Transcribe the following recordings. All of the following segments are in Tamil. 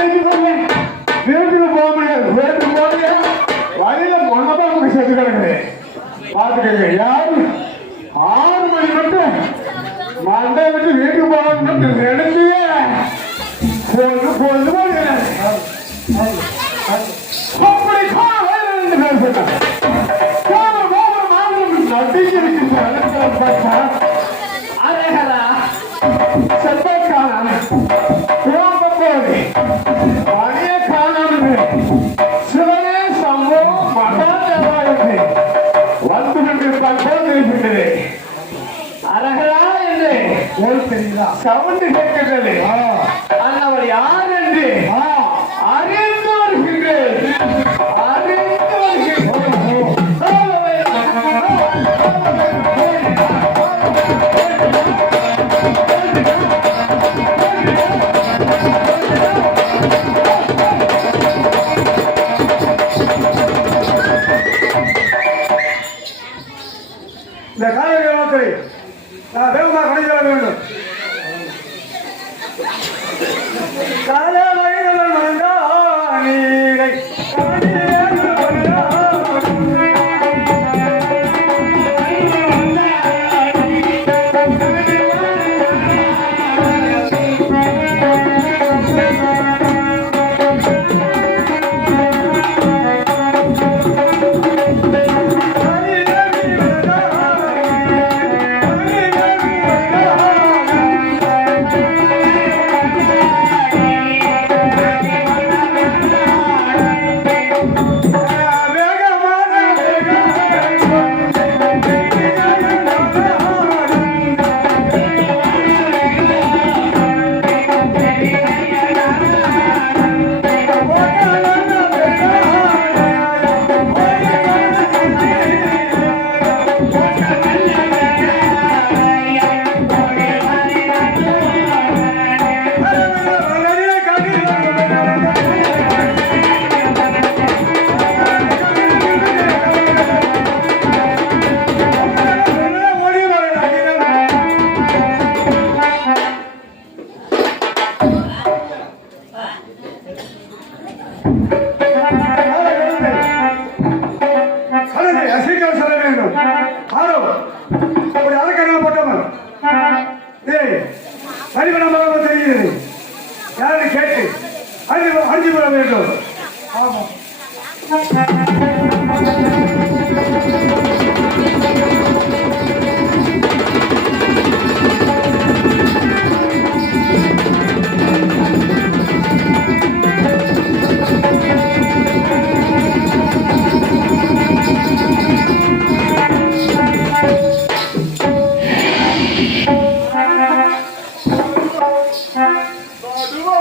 வீட்டுக்கு போக முடியாது வீட்டுக்கு போய் வழியில பொண்ணதான் உங்களுக்கு செத்து கிடக்குது. பாத்துக்கங்க யாரு? ஆறு மணி சவுண்ட் கேட்கிறது அண்ணவர் யார் என்று? அறிந்து வருகின்றேன்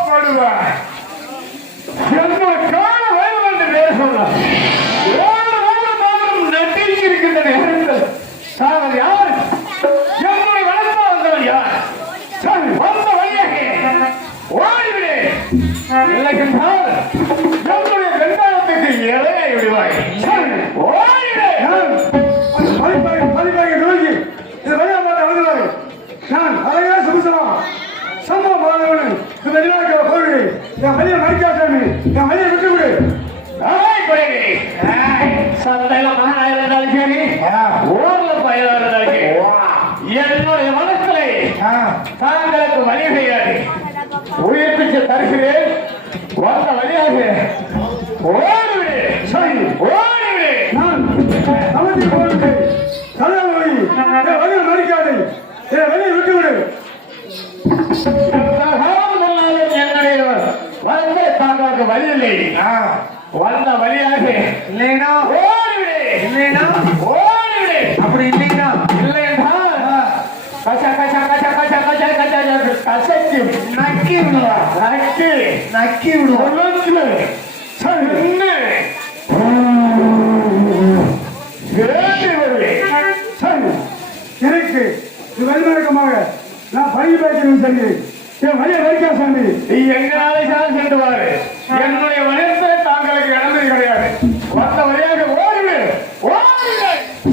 படுவா படுவா என்ன கால வயது என்று பேசலாம் ஓடு ஓடு மாதம் நட்டிக்கு இருக்கின்ற நேரத்தில் தாங்கள் யார்? என்னுடைய வளர்ப்பா வந்தவன் யார்? சரி வந்த வழியாக ஓடிவிடு. இல்லை தாங்களுக்கு வழி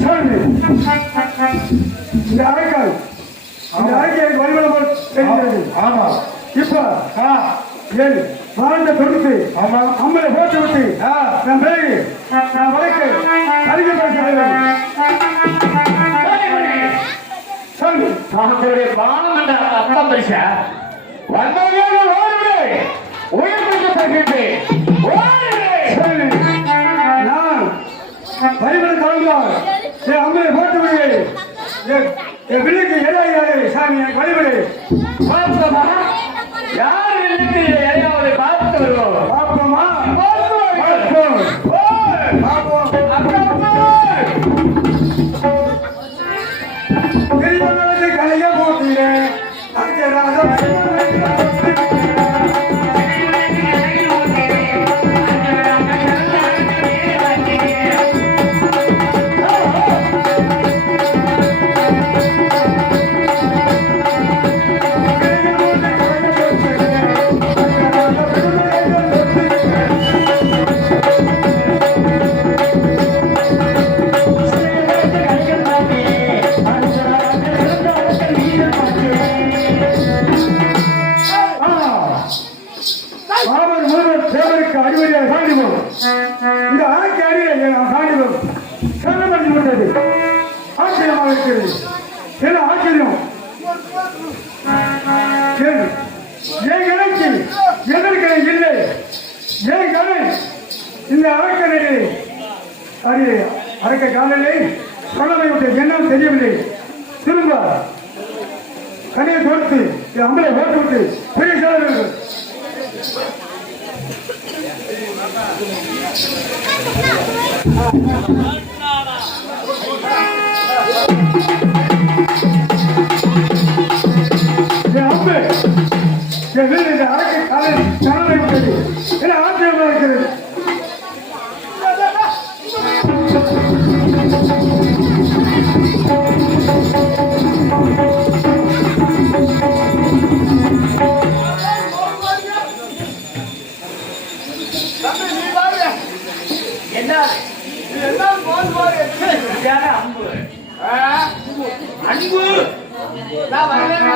சரி இந்த அரைக்கால் இந்த அரைக்கை எனக்கு வழிவழக்கம் தெரிகிறது ஆமா இப்ப ஏழு வாழ்ந்த தொடுத்து ஆமா அம்மனை போட்டு விட்டு நான் பிறகு நான் வழக்கு அதிக பேசுகிறேன் சரி தங்களுடைய பானம் என்ற அர்த்தம் பேச வந்தவர்களோடு ஓடிவிடு உயிர் பிடித்து தருகின்றேன் பரிமளம் கலந்தார் என் அம்மையை போட்டு விடு. என் என் பிள்ளைக்கு எதாயாது சாமி எனக்கு வழிபடு. யார் இல்லத்து எதற்கு இல்லை? ஏன் கடை இந்த அரக்கனை அது அரக்க காலையை சொல்லவை விட்டு என்னன்னு தெரியவில்லை. திரும்ப கனியை தோர்த்து அம்பளை ஓட்டு விட்டு பெரிய செலவு அம்பு என் வீடு என்ன அன்பு அன்பு நான் வரவே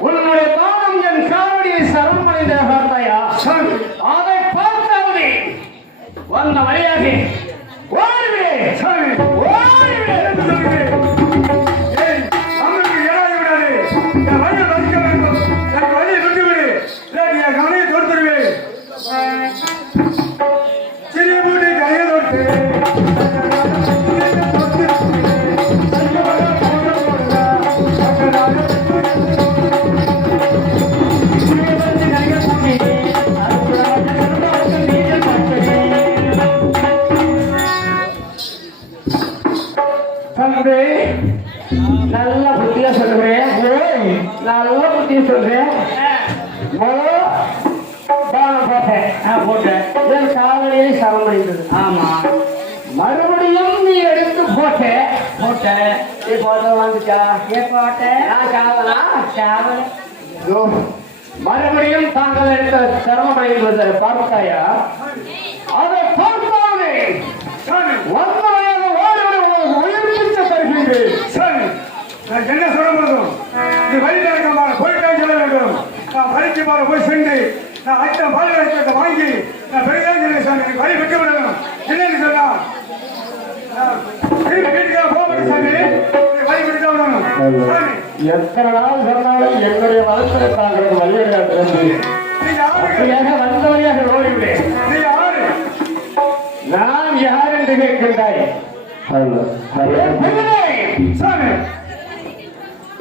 உன்னுடைய பாவம் என் காவடியை சரமடைந்த ஹர்தயா அதை பார்த்தாவது வந்த வழியாக ஓடுவே வாழ்ந்துச்சா மறுபடியும் தாங்கள் எடுத்த சிரமமடைவது பார்த்தாயா? அதை பார்த்தாலே வந்தவரையாக வாழவரை உயர்ந்து தருகின்றேன். என்ன சொல்ல முடியும் நீ வழியில் இருக்க போயிட்டே சொல்ல வேண்டும். நான் பறிச்சு போற போய் சென்று நான் அத்த பாதுகாப்பு வாங்கி நான் பெரிய சாமி வழி விட்டு விடணும். என்னன்னு சொன்னா? வீட்டுக்காக போக சாமி. எத்தனை நாள் சொன்னாலும் என்னுடைய வளர்ச்சியை பார்க்கறது வழி கிடையாது வந்தவழியாக ஓடிவிட்டேன் நான் யார் என்று கேட்கின்றாய்?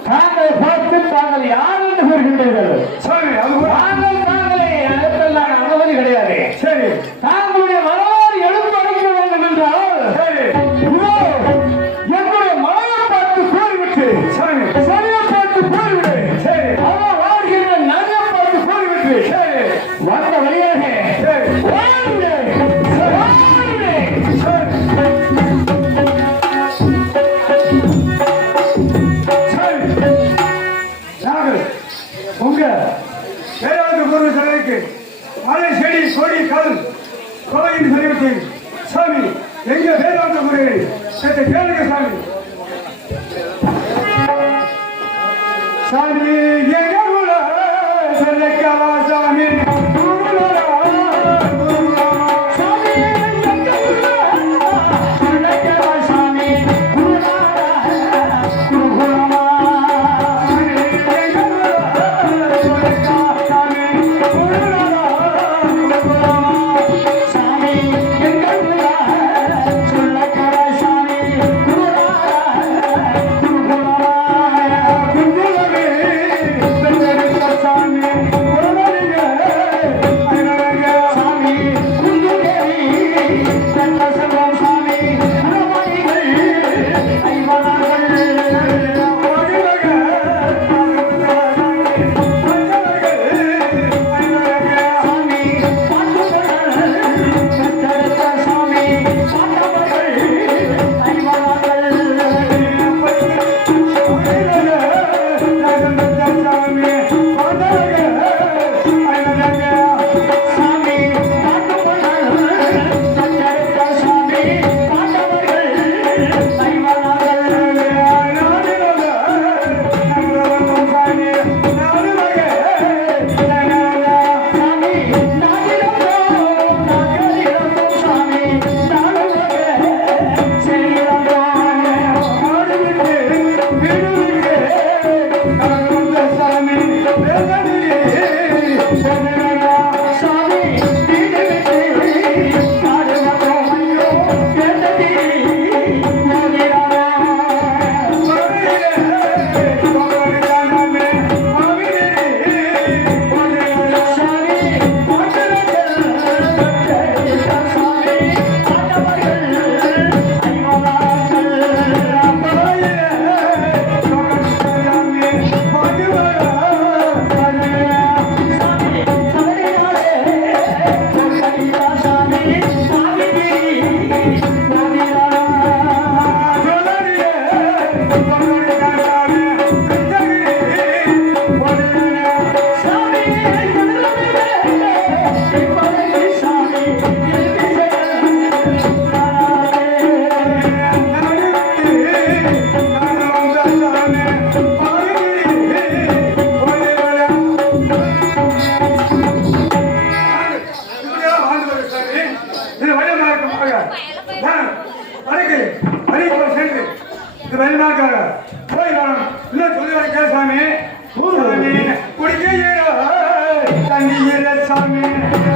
தாங்கள் பார்த்து தாங்கள் யார் என்று கூறுகின்றீர்கள்? தாங்கள் தாங்களே அதற்கெல்லாம் அனுமதி கிடையாது. தாங்களுடைய வரலாறு எழுந்து அடைக்க வேண்டும் என்றால்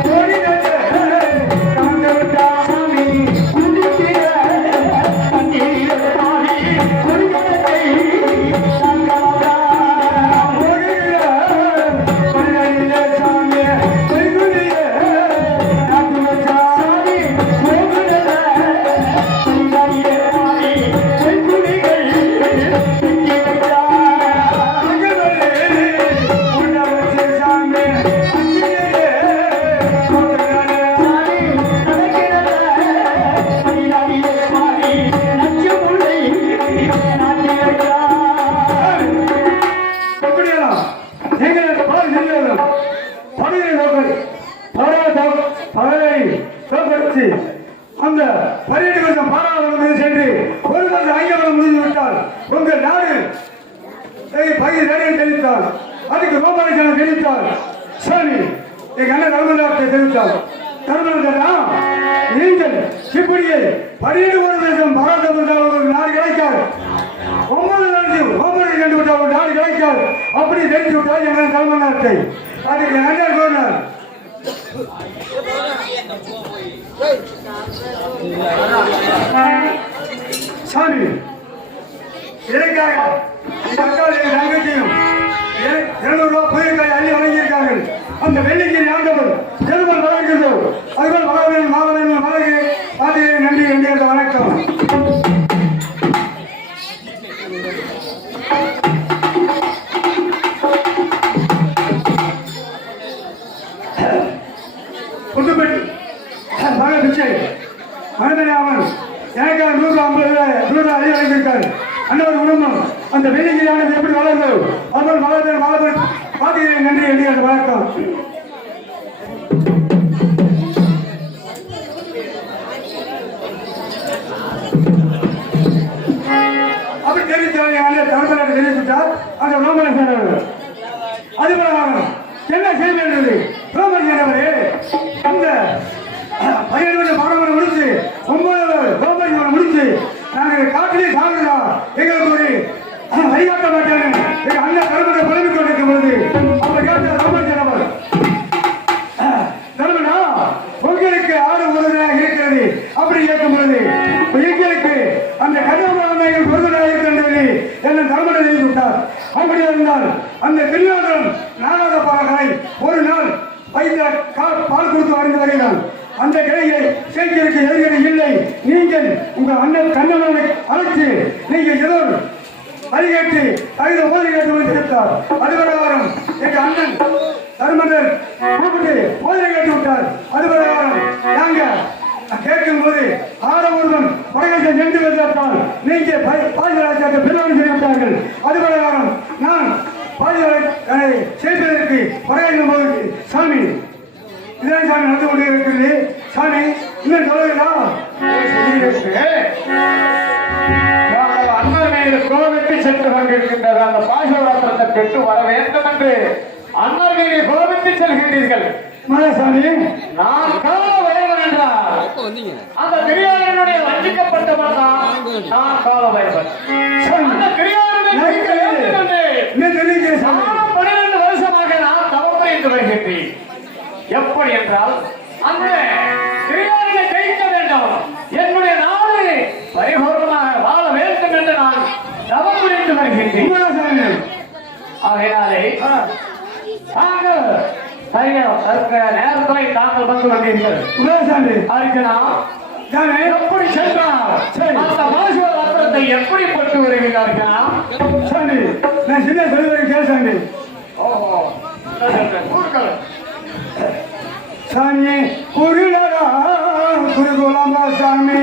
சாமி அந்த வருஷம் கொஞ்சம் பாராளுமன்றம் சென்று ஒரு வருஷம் ஐக்கியம் முடிந்து விட்டால் உங்கள் நாடு பகிர் வேலையை தெரிவித்தால் அதுக்கு ரோமரசனம் தெரிவித்தால் சரி எங்க அண்ணன் தர்மநாத்தை தெரிவித்தால் தர்மநாதனா நீங்கள் இப்படியே பரியடு ஒரு தேசம் பாராளுமன்றம் விட்டால் ஒரு நாடு கிடைக்காது. ஒன்பது நாடு ஒன்பது கண்டு விட்டால் ஒரு நாடு கிடைக்காது. அப்படி தெரிவித்து விட்டால் எங்கள் தர்மநாத்தை அதுக்கு அண்ணன் சொன்னார் சாமி எனக்காக என் அக்காவும் என் தங்கச்சியும் இரு- இருநூறு ரூபாய் புயற்காய் அள்ளி வழங்கியிருக்கார்கள் அந்த வெள்ளிக்கிரி ஆண்டவர் திருமல் வழங்குகிறதோ அதுபோல் மகாவீரன் மாவீரன் வழங்கு பாத்தியை நன்றி நன்றி வணக்கம். ரூபாய் அள்ளி குடும்பம் அந்த வெள்ளிக்கிரியானது எப்படி வளர்ந்தோ அதுபோல் மகாவீரன் மாவீரன் பாத்தியை நன்றி நன்றி வணக்கம். இதான் சாமி நடந்து கொண்டே இருக்கிறது சாமி இன்னும் சொல்லுங்களா அண்ணன் மீது கோபித்து சென்று கொண்டிருக்கின்றது அந்த பாசவரத்தை பெற்று வர வேண்டும் என்று அண்ணன் மீது கோபித்து செல்கின்றீர்கள் மகாசாமி நான் கால வயவன் என்றால் அந்த திரியாளனுடைய வஞ்சிக்கப்பட்டவன் தான் நான் அந்த ஜெயிக்க வேண்டும் என்று சாமி. நானும் பன்னிரண்டு வருஷமாக நான் தவம் புரிந்து வருகின்றேன். எப்படி என்றால் அந்த திரியாளனை ஜெயிக்க வேண்டும். என்னுடைய நாடு பரிபூர்ணமாக வாழ வேண்டும் என்று நான் தவம் புரிந்து வருகின்றேன். ஆகையினாலே தக்க நேரத்தில் தாங்கள் வந்து கொண்டீர்கள். அர்ஜுனா எப்படி சென்றார்? அந்த மாசுவ ரத்னத்தை எப்படி பட்டு சாமி நான் சின்ன சொல்லுவேன் ஓஹோ. கூறுங்கள். சாமி குருடரா குருகுலமா சாமி.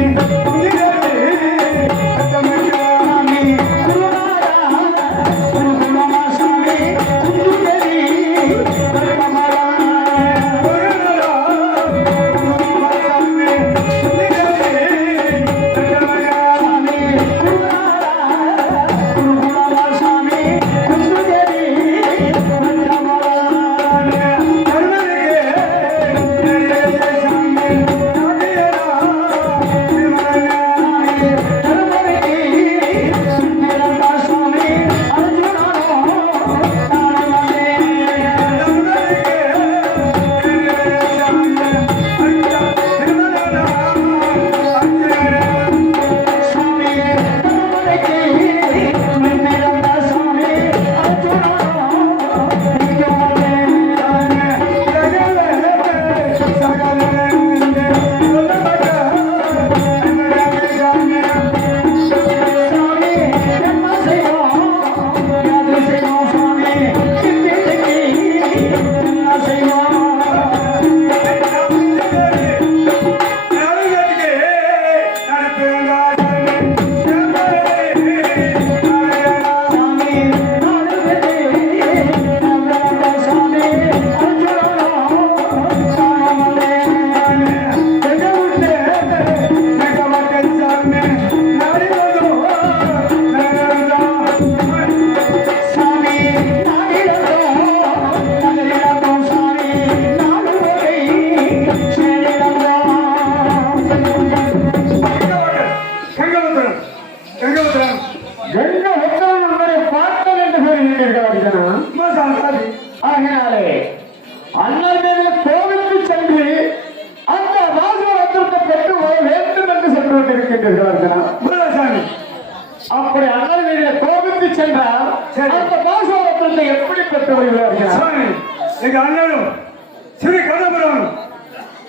சிறு கண்ணபுரம்.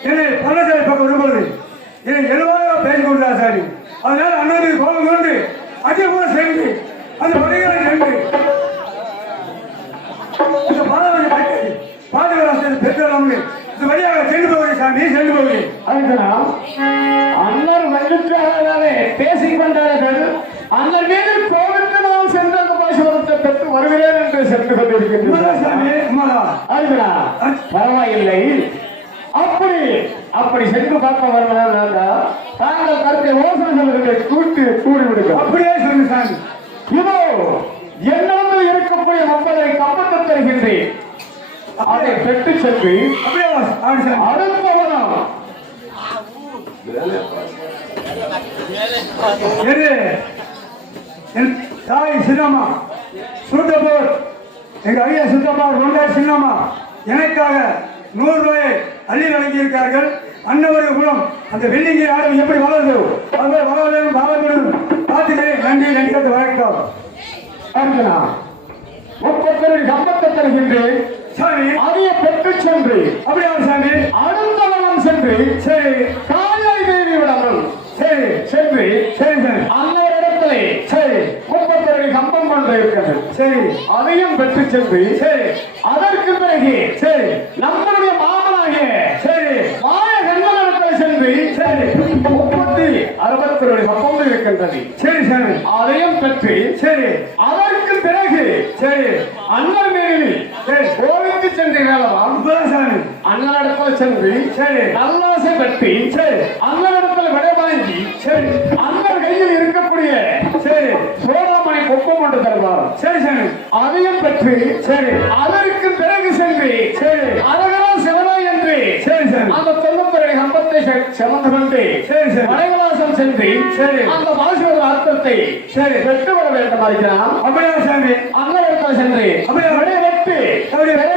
என்னை பள்ளச்சாலை பக்கம் விடும்போது என்னை எழுவாக பேசிக் கொண்டார் சாரி அதனால அண்ணனுக்கு கோபம் கொண்டு அதே போல சேர்ந்து அந்த படைகளை சென்று இந்த பாதவனை கட்டி பாதுகாப்பு பெற்றவங்க இந்த வழியாக சென்று போகிறேன் சாமி சென்று போகிறேன். அதுக்குதான் அண்ணன் வந்துட்டாலே பேசிக் கொண்டார்கள். அண்ணன் மீது கோபம் பெற்று வருகிறேன் என்று சென்று கொண்டிருக்கின்றேன் பரவாயில்லை. அப்படி அப்படி சென்று பார்க்க வருவதால் தாங்கள் கருத்தை ஓசனை சொல்வதை கூட்டி கூடி விடுகிறோம் அப்படியே சொல்லு சாமி. இதோ என்னிடத்தில் இருக்கக்கூடிய மக்களை கப்பத்தை தருகின்றேன். அதை பெற்று சென்று அப்படியே வா, அப்படி சாமி. அடுத்த வரம். எது என் தாய் சின்னம்மா. சுத்தப்போர் எங்க ஐயா சுத்தப்பா ரொண்டா சின்னம்மா எனக்காக நூறு ரூபாயை அள்ளி வழங்கியிருக்கார்கள் அன்னவருடைய குலம் அந்த வெள்ளிங்கி ஆடம் எப்படி வளருது? அது வளர வேண்டும் வளர பார்த்துக்கிறேன். நன்றி நன்றி வணக்கம் அர்ஜுனா முப்பத்தி கம்பத்தை தருகின்றேன். சாமி அதைய பெற்று சென்று. அப்படியா சாமி? அடுத்த சென்று. சரி. காயாய் தேவி விடவன் சரி சென்று. சரி சாமி. அந்த இடத்திலே. சரி. கம்பம் கொண்டு இருக்கிறது. சரி. அதையும் பெற்று சென்று சரி. அதற்கு பிறகு சரி. நம்மளுடைய மாமனாகிய சரி. மாய கண்மனத்தில் சென்று சரி. முப்பத்தி அறுபத்தி ரெண்டு கப்பம் இருக்கின்றது. சரி சாமி அதையும் பெற்று சரி. அதற்கு பிறகு சரி. அண்ணன் மேலில் சரி. சாமி அண்ணனிடத்தில் சென்று சரி. நல்லாசை பெற்று சரி. அண்ணனிடத்தில் விடை வாங்கி சரி. அண்ணன் கையில் இருக்கக்கூடிய சரி. சோழாமணி கொப்பம் தருவார். சரி சாமி அதையும் பெற்று சரி. அதற்கு பிறகு சென்று சரி. அரகரா சிவனா என்று சரி சாமி அந்த தொண்ணூத்தி கம்பத்தை செமந்து கொண்டு சரி சரி. வடகலாசம் சென்று சரி. அந்த பாசுவத அர்த்தத்தை சரி. பெற்று வர வேண்டும் இருக்கிறான் அப்படியா சாமி? அண்ணன் சென்று அப்படியா? விடை வெட்டு அப்படியா? விடை